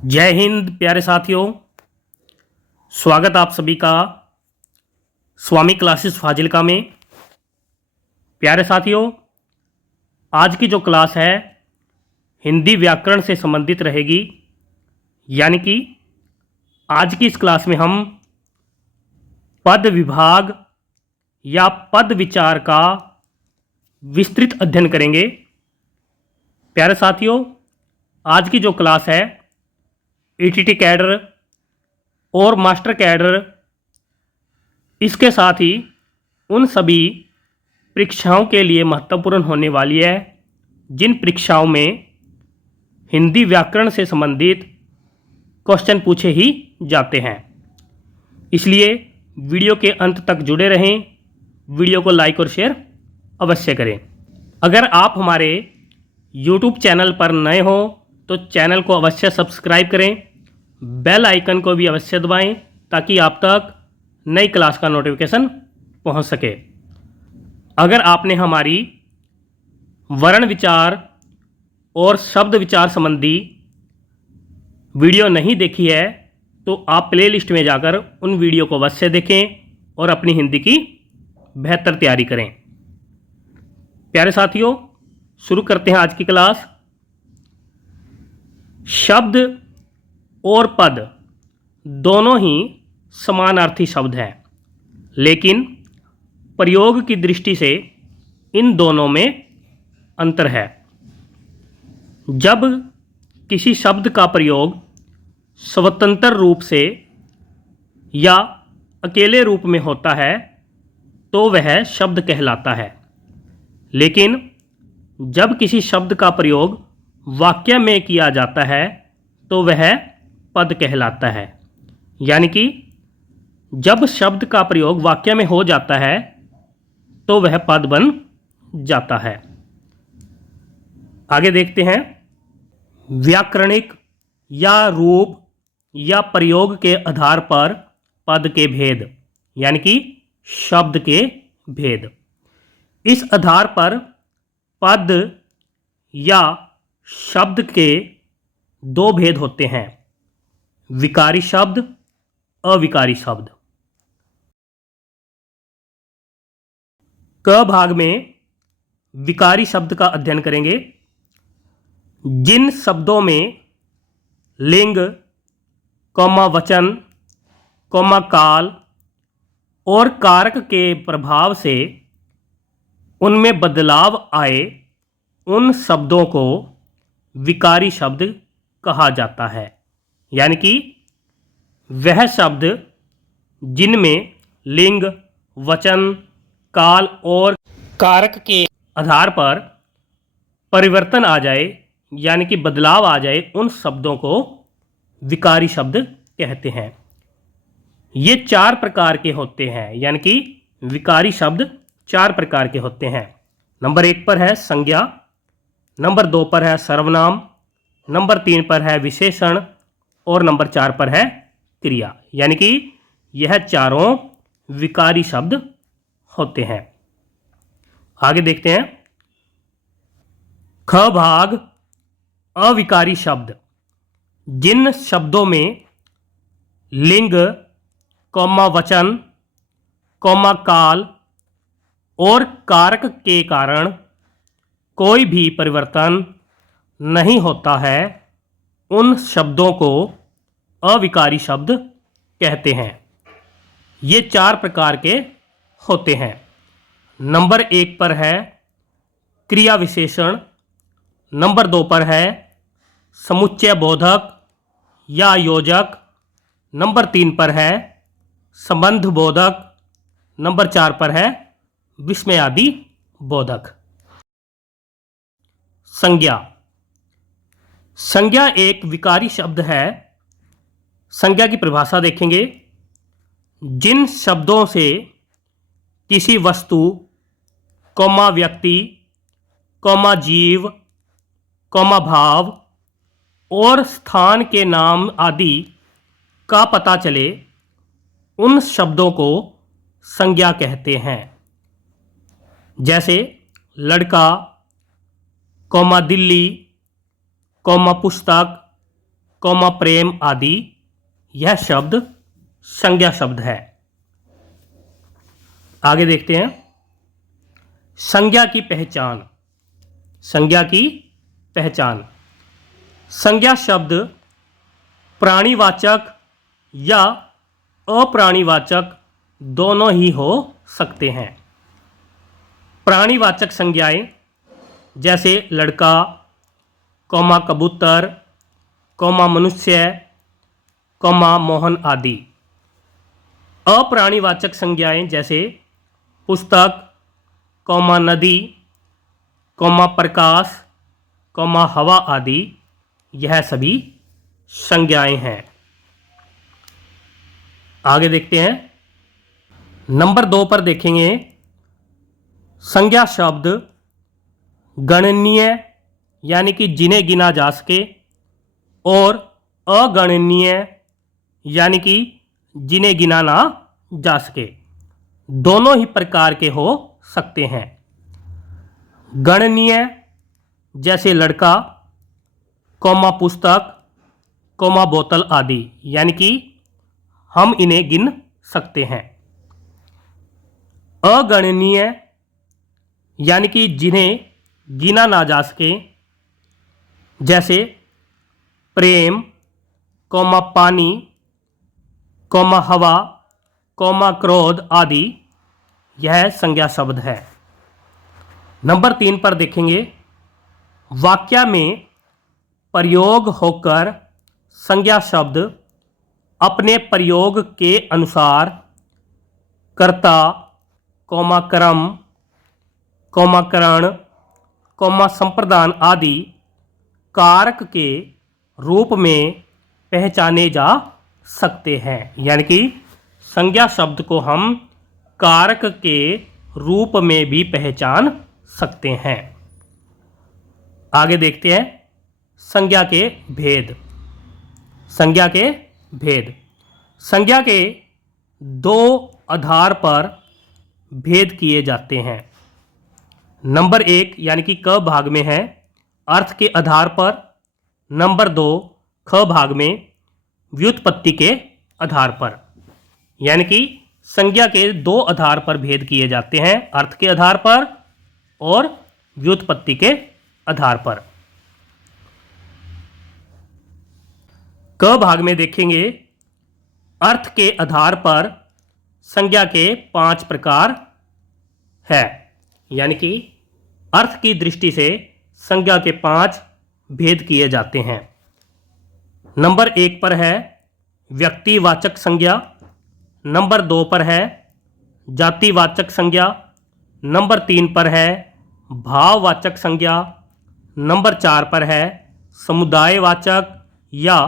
जय हिंद प्यारे साथियों। स्वागत आप सभी का स्वामी क्लासेस फाजिलका में। प्यारे साथियों, आज की जो क्लास है हिंदी व्याकरण से संबंधित रहेगी। यानी कि आज की इस क्लास में हम पद विभाग या पद विचार का विस्तृत अध्ययन करेंगे। प्यारे साथियों, आज की जो क्लास है ईटीटी कैडर और मास्टर कैडर, इसके साथ ही उन सभी परीक्षाओं के लिए महत्वपूर्ण होने वाली है जिन परीक्षाओं में हिंदी व्याकरण से संबंधित क्वेश्चन पूछे ही जाते हैं। इसलिए वीडियो के अंत तक जुड़े रहें, वीडियो को लाइक और शेयर अवश्य करें। अगर आप हमारे YouTube चैनल पर नए हो तो चैनल को अवश्य सब्सक्राइब करें, बेल आइकन को भी अवश्य दबाएं ताकि आप तक नई क्लास का नोटिफिकेशन पहुंच सके। अगर आपने हमारी वर्ण विचार और शब्द विचार संबंधी वीडियो नहीं देखी है तो आप प्लेलिस्ट में जाकर उन वीडियो को अवश्य देखें और अपनी हिंदी की बेहतर तैयारी करें। प्यारे साथियों, शुरू करते हैं आज की क्लास। शब्द और पद दोनों ही समानार्थी शब्द हैं, लेकिन प्रयोग की दृष्टि से इन दोनों में अंतर है। जब किसी शब्द का प्रयोग स्वतंत्र रूप से या अकेले रूप में होता है तो वह शब्द कहलाता है, लेकिन जब किसी शब्द का प्रयोग वाक्य में किया जाता है तो वह पद कहलाता है। यानी कि जब शब्द का प्रयोग वाक्य में हो जाता है तो वह पद बन जाता है। आगे देखते हैं। व्याकरणिक या रूप या प्रयोग के आधार पर पद के भेद, यानी कि शब्द के भेद। इस आधार पर पद या शब्द के दो भेद होते हैं, विकारी शब्द, अविकारी शब्द। क भाग में विकारी शब्द का अध्ययन करेंगे। जिन शब्दों में लिंग, कौमा वचन, कौमा काल और कारक के प्रभाव से उनमें बदलाव आए, उन शब्दों को विकारी शब्द कहा जाता है। यानी कि वह शब्द जिनमें लिंग, वचन, काल और कारक के आधार पर परिवर्तन आ जाए, यानी कि बदलाव आ जाए, उन शब्दों को विकारी शब्द कहते हैं। ये चार प्रकार के होते हैं, यानी कि विकारी शब्द चार प्रकार के होते हैं। नंबर 1 पर है संज्ञा, नंबर 2 पर है सर्वनाम, नंबर 3 पर है विशेषण और नंबर 4 पर है क्रिया। यानी कि यह चारों विकारी शब्द होते हैं। आगे देखते हैं। ख भाग अविकारी शब्द। जिन शब्दों में लिंग, कौमा वचन, कौमा काल और कारक के कारण कोई भी परिवर्तन नहीं होता है, उन शब्दों को अविकारी शब्द कहते हैं। ये चार प्रकार के होते हैं। नंबर 1 पर है क्रिया विशेषण, नंबर 2 पर है समुच्चय बोधक या योजक, नंबर 3 पर है संबंध बोधक, नंबर 4 पर है विस्मयादि बोधक। संज्ञा। संज्ञा एक विकारी शब्द है। संज्ञा की परिभाषा देखेंगे। जिन शब्दों से किसी वस्तु, कौमा व्यक्ति, कौमा जीव, कौमा भाव और स्थान के नाम आदि का पता चले, उन शब्दों को संज्ञा कहते हैं। जैसे लड़का, कौमा दिल्ली, कौमा पुस्तक, कौमा प्रेम आदि, यह शब्द संज्ञा शब्द है। आगे देखते हैं संज्ञा की पहचान। संज्ञा की पहचान, संज्ञा शब्द प्राणीवाचक या अप्राणीवाचक दोनों ही हो सकते हैं। प्राणीवाचक संज्ञाएं जैसे लड़का, कौमा कबूतर, कौमा मनुष्य, कौमा मोहन आदि। अप्राणीवाचक संज्ञाएं जैसे पुस्तक, कौमा नदी, कौमा प्रकाश, कौमा हवा आदि, यह सभी संज्ञाएं हैं। आगे देखते हैं नंबर 2 पर देखेंगे संज्ञा शब्द गणनीय यानी कि जिन्हें गिना जा सके और अगणनीय यानी कि जिन्हें गिना ना जा सके, दोनों ही प्रकार के हो सकते हैं। गणनीय जैसे लड़का, कौमा पुस्तक, कौमा बोतल आदि, यानी कि हम इन्हें गिन सकते हैं। अगणनीय यानी कि जिन्हें गिना ना जा सके जैसे प्रेम, कौमा पानी, कौमा हवा, कौमा क्रोध आदि, यह संज्ञा शब्द है। नंबर 3 पर देखेंगे वाक्य में प्रयोग होकर संज्ञा शब्द अपने प्रयोग के अनुसार कर्ता, कौमा कर्म, कौमा करण, कौमा संप्रदान आदि कारक के रूप में पहचाने जा सकते हैं। यानी कि संज्ञा शब्द को हम कारक के रूप में भी पहचान सकते हैं। आगे देखते हैं संज्ञा के भेद। संज्ञा के भेद, संज्ञा के 2 आधार पर भेद किए जाते हैं। नंबर 1 यानी कि क भाग में है अर्थ के आधार पर। नंबर 2 ख भाग में व्युत्पत्ति के आधार पर। यानी कि संज्ञा के 2 आधार पर भेद किए जाते हैं, अर्थ के आधार पर और व्युत्पत्ति के आधार पर। क भाग में देखेंगे अर्थ के आधार पर संज्ञा के 5 प्रकार है। यानी कि अर्थ की दृष्टि से संज्ञा के 5 भेद किए जाते हैं। नंबर 1 पर है व्यक्तिवाचक संज्ञा। नंबर 2 पर है जातिवाचक संज्ञा। नंबर 3 पर है भाववाचक संज्ञा। नंबर 4 पर है समुदायवाचक या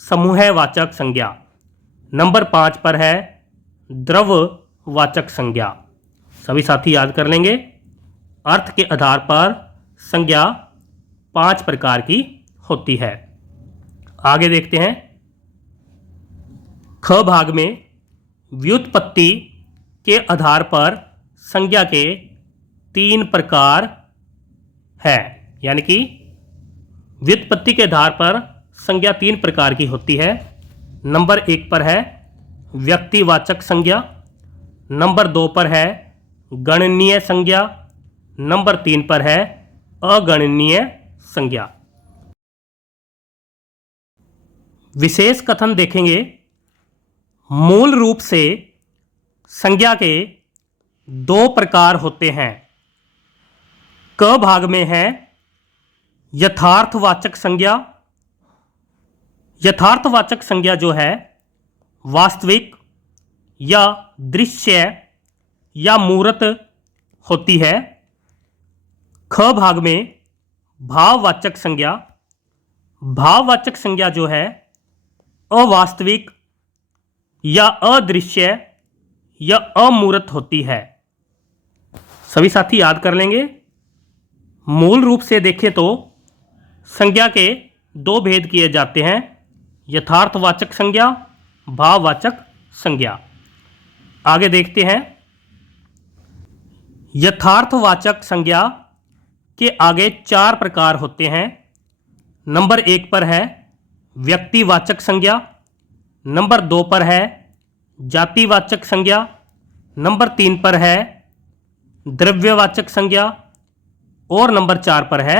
समूहवाचक संज्ञा। नंबर 5 पर है द्रव्यवाचक संज्ञा। सभी साथी याद कर लेंगे। अर्थ के आधार पर संज्ञा 5 प्रकार की होती है। आगे देखते हैं ख भाग में व्युत्पत्ति के आधार पर संज्ञा के 3 प्रकार है। यानी कि व्युत्पत्ति के आधार पर संज्ञा 3 प्रकार की होती है। नंबर 1 पर है व्यक्तिवाचक संज्ञा। नंबर 2 पर है गणनीय संज्ञा। नंबर 3 पर है अगणनीय संज्ञा। विशेष कथन देखेंगे। मूल रूप से संज्ञा के 2 प्रकार होते हैं। क भाग में है यथार्थवाचक संज्ञा। यथार्थवाचक संज्ञा जो है वास्तविक या दृश्य या मूर्त होती है। ख भाग में भाववाचक संज्ञा। भाववाचक संज्ञा जो है अवास्तविक या अदृश्य या अमूर्त होती है। सभी साथी याद कर लेंगे। मूल रूप से देखें तो संज्ञा के 2 भेद किए जाते हैं, यथार्थवाचक संज्ञा, भाववाचक संज्ञा। आगे देखते हैं यथार्थवाचक संज्ञा के आगे 4 प्रकार होते हैं। नंबर 1 पर है व्यक्तिवाचक संज्ञा, नंबर 2 पर है जातिवाचक संज्ञा, नंबर 3 पर है द्रव्यवाचक संज्ञा और नंबर 4 पर है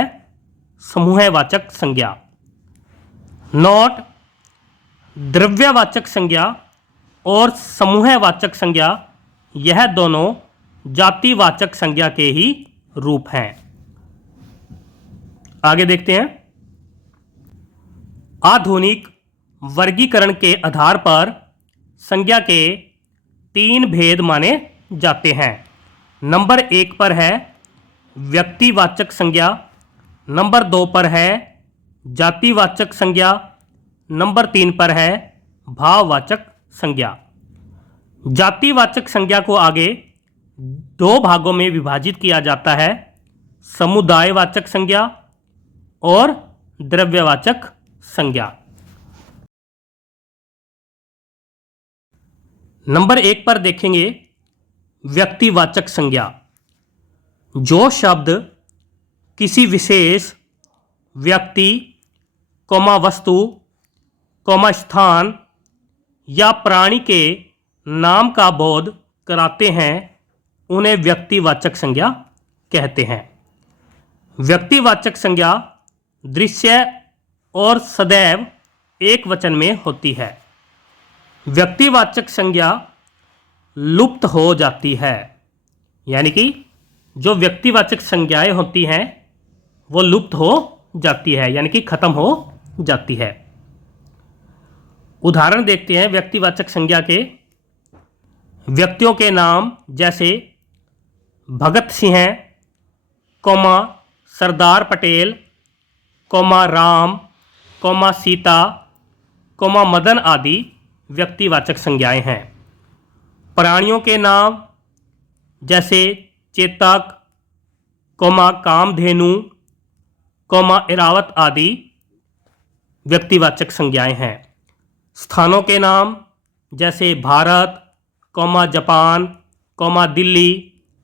समूहवाचक संज्ञा। नोट, द्रव्यवाचक संज्ञा और समूहवाचक संज्ञा यह दोनों जातिवाचक संज्ञा के ही रूप हैं। आगे देखते हैं। आधुनिक वर्गीकरण के आधार पर संज्ञा के 3 भेद माने जाते हैं। नंबर 1 पर है व्यक्तिवाचक संज्ञा, नंबर 2 पर है जातिवाचक संज्ञा, नंबर 3 पर है भाववाचक संज्ञा। जातिवाचक संज्ञा को आगे 2 भागों में विभाजित किया जाता है, समुदायवाचक संज्ञा और द्रव्यवाचक संज्ञा। नंबर 1 पर देखेंगे व्यक्तिवाचक संज्ञा। जो शब्द किसी विशेष व्यक्ति, वस्तु, स्थान या प्राणी के नाम का बोध कराते हैं उन्हें व्यक्तिवाचक संज्ञा कहते हैं। व्यक्तिवाचक संज्ञा दृश्य और सदैव एक वचन में होती है। व्यक्तिवाचक संज्ञा लुप्त हो जाती है, यानी कि जो व्यक्तिवाचक संज्ञाएं होती हैं वो लुप्त हो जाती है, यानी कि खत्म हो जाती है। उदाहरण देखते हैं व्यक्तिवाचक संज्ञा के। व्यक्तियों के नाम जैसे भगत सिंह, सरदार पटेल, राम, सीता, मदन आदि व्यक्तिवाचक संज्ञाएं हैं। प्राणियों के नाम जैसे चेतक, कामधेनु, इरावत आदि व्यक्तिवाचक संज्ञाएं हैं। स्थानों के नाम जैसे भारत, जापान, दिल्ली,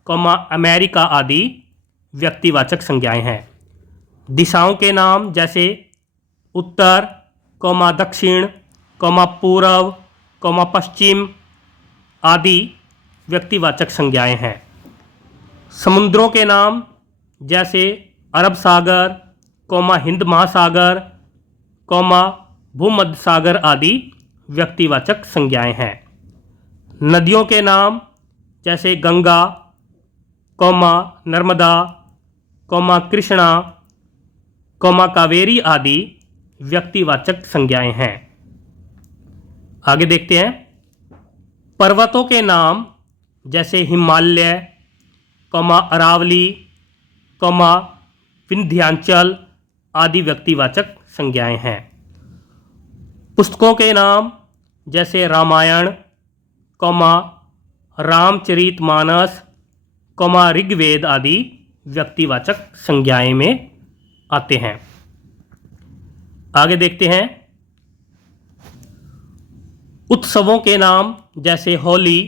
अमेरिका आदि व्यक्तिवाचक संज्ञाएं हैं। दिशाओं के नाम जैसे उत्तर, दक्षिण, पूर्व, पश्चिम आदि व्यक्तिवाचक संज्ञाएं हैं। समुद्रों के नाम जैसे अरब सागर, हिंद महासागर, भूमध्य सागर आदि व्यक्तिवाचक संज्ञाएं हैं। नदियों के नाम जैसे गंगा, नर्मदा, कृष्णा, कावेरी आदि व्यक्तिवाचक संज्ञाएं हैं। आगे देखते हैं। पर्वतों के नाम जैसे हिमालय, अरावली, विंध्याचल आदि व्यक्तिवाचक संज्ञाएं हैं। पुस्तकों के नाम जैसे रामायण, रामचरितमानस, ऋग्वेद आदि व्यक्तिवाचक संज्ञाएं में आते हैं। आगे देखते हैं। उत्सवों के नाम जैसे होली,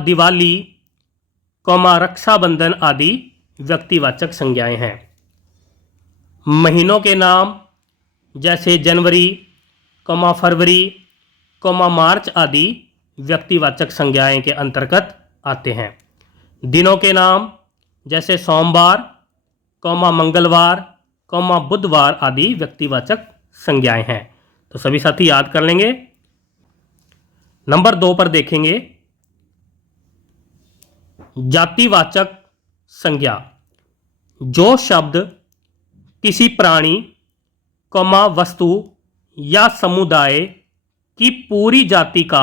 दिवाली, रक्षाबंधन आदि व्यक्तिवाचक संज्ञाएं हैं। महीनों के नाम जैसे जनवरी, फरवरी, मार्च आदि व्यक्तिवाचक संज्ञाएं के अंतर्गत आते हैं। दिनों के नाम जैसे सोमवार, मंगलवार, बुधवार आदि व्यक्तिवाचक संज्ञाएं हैं। तो सभी साथी याद कर लेंगे। नंबर 2 पर देखेंगे जातिवाचक संज्ञा। जो शब्द किसी प्राणी, वस्तु या समुदाय की पूरी जाति का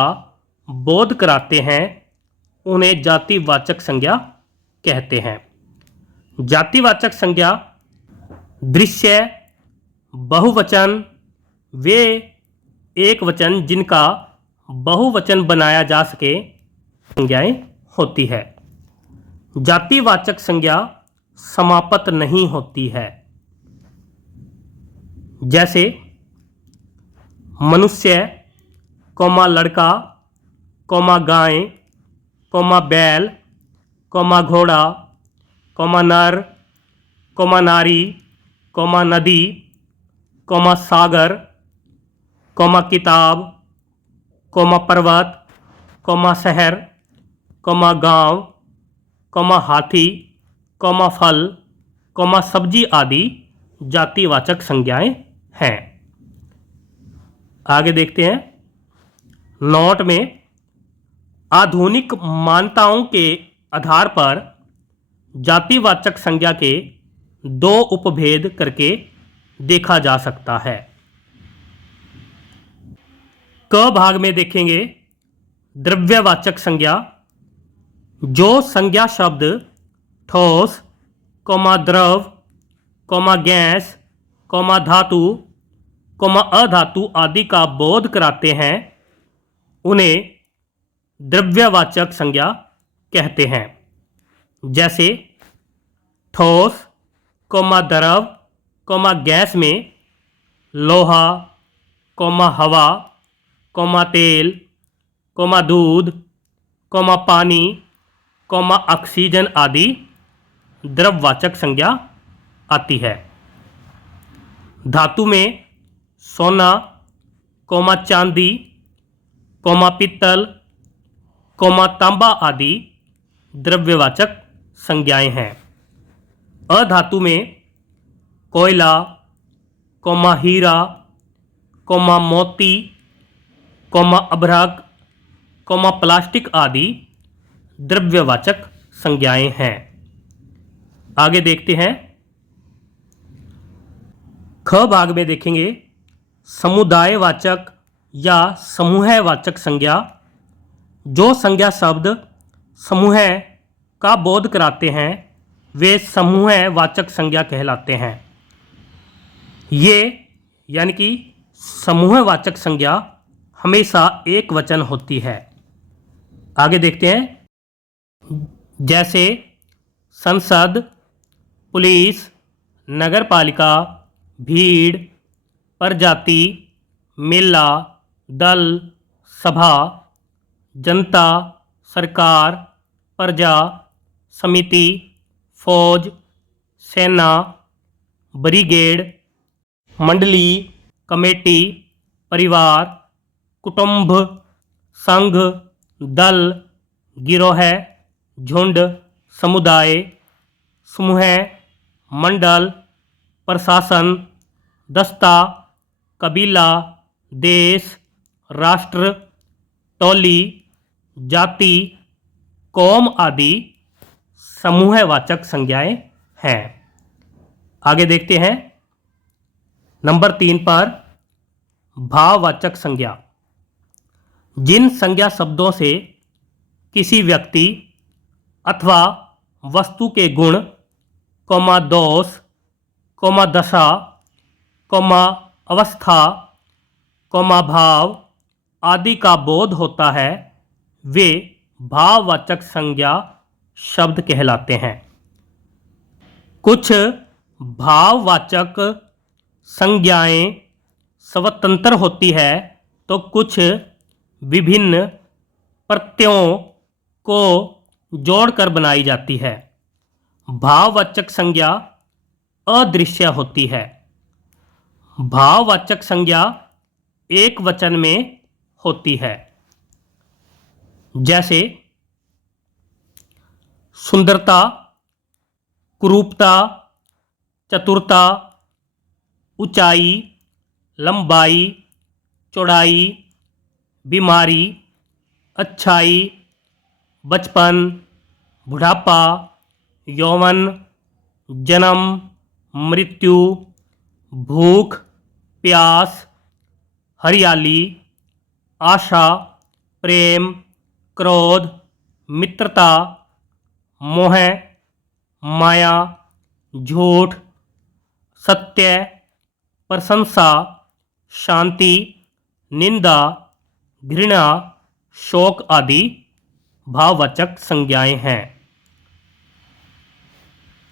बोध कराते हैं उन्हें जातिवाचक संज्ञा कहते हैं। जातिवाचक संज्ञा दृश्य, बहुवचन, वे एक वचन जिनका बहुवचन बनाया जा सके संज्ञाएं होती है। जातिवाचक संज्ञा समाप्त नहीं होती है। जैसे मनुष्य, लड़का, गाय, बैल, घोड़ा, नर, नारी, नदी, सागर, कौमा किताब, कौमा पर्वत, कौमा शहर, कौमा गांव, कौमा हाथी, कौमा फल, कौमा सब्जी आदि जातिवाचक संज्ञाएं हैं। आगे देखते हैं। नोट में आधुनिक मान्यताओं के आधार पर जातिवाचक संज्ञा के दो उपभेद करके देखा जा सकता है। क भाग में देखेंगे द्रव्यवाचक संज्ञा, जो संज्ञा शब्द ठोस, कौमा द्रव, कौमा गैस, कौमा धातु, कौमा अधातु आदि का बोध कराते हैं, उन्हें द्रव्यवाचक संज्ञा कहते हैं। जैसे ठोस, कौमा द्रव, कौमा गैस में लोहा, कौमा हवा, कौमा तेल, कौमा दूध, कौमा पानी, कौमा ऑक्सीजन आदि द्रववाचक संज्ञा आती है। धातु में सोना, कौमा चांदी, कौमा पित्तल, कौमा तांबा आदि द्रव्यवाचक संज्ञाएं हैं। अधातु में कोयला, कौमा हीरा, कौमा मोती, कौमा अभ्रक, कौमा प्लास्टिक आदि द्रव्यवाचक संज्ञाएं हैं। आगे देखते हैं। ख भाग में देखेंगे समुदायवाचक या समूहवाचक संज्ञा, जो संज्ञा शब्द समूह का बोध कराते हैं, वे समूहवाचक संज्ञा कहलाते हैं। ये यानी कि समूहवाचक संज्ञा हमेशा एक वचन होती है। आगे देखते हैं। जैसे संसद, पुलिस, नगरपालिका, भीड़, प्रजाति, मेला, दल, सभा, जनता, सरकार, प्रजा, समिति, फौज, सेना, ब्रिगेड, मंडली, कमेटी, परिवार, कुटुंब, संघ, दल, गिरोह, झुंड, समुदाय, समूह, मंडल, प्रशासन, दस्ता, कबीला, देश, राष्ट्र, टोली, जाति, कौम आदि समूहवाचक संज्ञाएं हैं। आगे देखते हैं। नंबर 3 पर भाववाचक संज्ञा, जिन संज्ञा शब्दों से किसी व्यक्ति अथवा वस्तु के गुण, कौमा दोष, कौमा दशा, कौमा अवस्था, कौमा भाव आदि का बोध होता है, वे भाववाचक संज्ञा शब्द कहलाते हैं। कुछ भाववाचक संज्ञाएं स्वतंत्र होती है, तो कुछ विभिन्न प्रत्ययों को जोड़कर बनाई जाती है। भाववाचक संज्ञा अदृश्य होती है। भाववाचक संज्ञा एक वचन में होती है। जैसे सुंदरता, कुरूपता, चतुरता, ऊंचाई, लंबाई, चौड़ाई, बीमारी, अच्छाई, बचपन, बुढ़ापा, यौवन, जन्म, मृत्यु, भूख, प्यास, हरियाली, आशा, प्रेम, क्रोध, मित्रता, मोह, माया, झूठ, सत्य, प्रशंसा, शांति, निंदा, घृणा, शोक आदि भाववाचक संज्ञाएं हैं।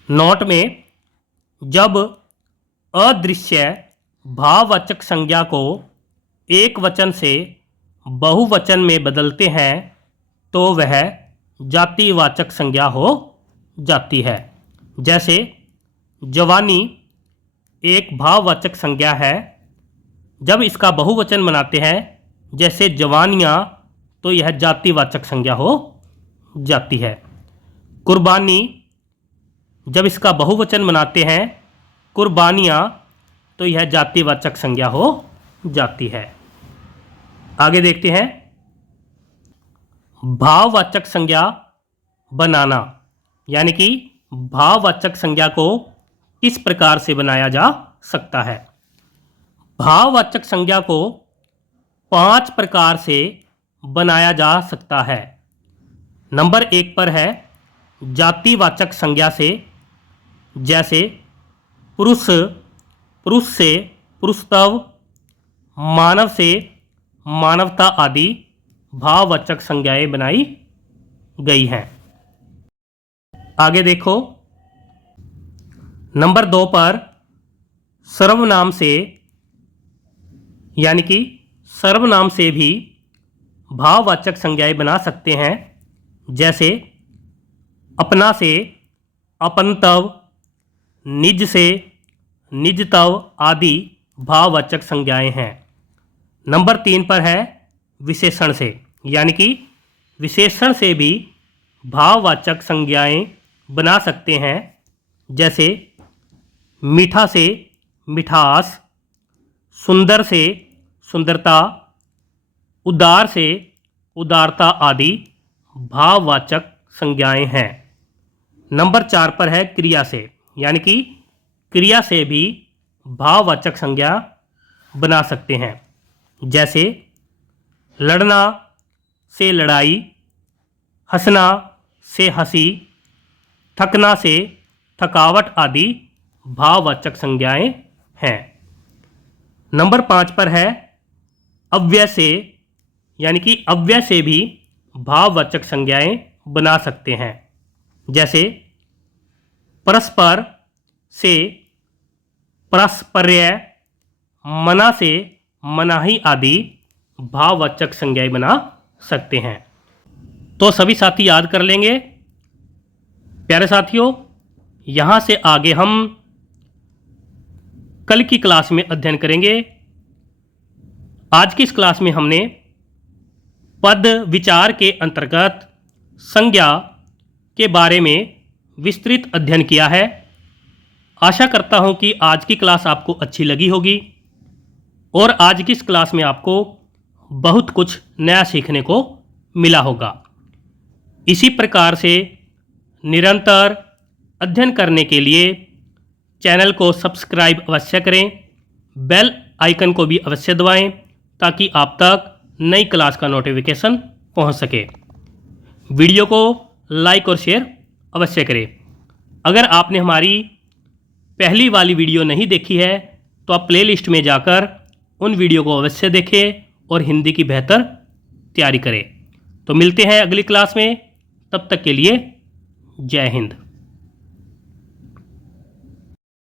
नोट में जब अदृश्य भाववाचक संज्ञा को एक वचन से बहुवचन में बदलते हैं, तो वह जातिवाचक संज्ञा हो जाती है। जैसे जवानी एक भाववाचक संज्ञा है, जब इसका बहुवचन बनाते हैं जैसे जवानियाँ, तो यह जातिवाचक संज्ञा हो जाती है। कुर्बानी, जब इसका बहुवचन बनाते हैं कुर्बानियाँ, तो यह जातिवाचक संज्ञा हो जाती है। आगे देखते हैं भाववाचक संज्ञा बनाना, यानी कि भाववाचक संज्ञा को किस प्रकार से बनाया जा सकता है। भाववाचक संज्ञा को 5 प्रकार से बनाया जा सकता है। नंबर 1 पर है जातिवाचक संज्ञा से, जैसे पुरुष, पुरुष से पुरुषत्व, मानव से मानवता आदि भाववाचक संज्ञाएं बनाई गई हैं। आगे देखो नंबर 2 पर सर्वनाम से, यानी कि सर्वनाम से भी भाववाचक संज्ञाएं बना सकते हैं, जैसे अपना से अपनत्व, निज से निजत्व आदि भाववाचक संज्ञाएं हैं। नंबर 3 पर है विशेषण से, यानी कि विशेषण से भी भाववाचक संज्ञाएं बना सकते हैं, जैसे मीठा से मिठास, सुंदर से सुंदरता, उदार से उदारता आदि भाववाचक संज्ञाएं हैं। नंबर 4 पर है क्रिया से, यानी कि क्रिया से भी भाववाचक संज्ञा बना सकते हैं, जैसे लड़ना से लड़ाई, हंसना से हंसी, थकना से थकावट आदि भाववाचक संज्ञाएं हैं। नंबर 5 पर है अव्यय से, यानी कि अव्यय से भी भाववाचक संज्ञाएं बना सकते हैं, जैसे परस्पर से परस्पर्य, मना से मनाही आदि भाववाचक संज्ञाएं बना सकते हैं। तो सभी साथी याद कर लेंगे। प्यारे साथियों, यहाँ से आगे हम कल की क्लास में अध्ययन करेंगे। आज की इस क्लास में हमने पद विचार के अंतर्गत संज्ञा के बारे में विस्तृत अध्ययन किया है। आशा करता हूँ कि आज की क्लास आपको अच्छी लगी होगी और आज की इस क्लास में आपको बहुत कुछ नया सीखने को मिला होगा। इसी प्रकार से निरंतर अध्ययन करने के लिए चैनल को सब्सक्राइब अवश्य करें, बेल आइकन को भी अवश्य दबाएं ताकि आप तक नई क्लास का नोटिफिकेशन पहुंच सके। वीडियो को लाइक और शेयर अवश्य करें। अगर आपने हमारी पहली वाली वीडियो नहीं देखी है तो आप प्लेलिस्ट में जाकर उन वीडियो को अवश्य देखें और हिंदी की बेहतर तैयारी करें। तो मिलते हैं अगली क्लास में, तब तक के लिए जय हिंद।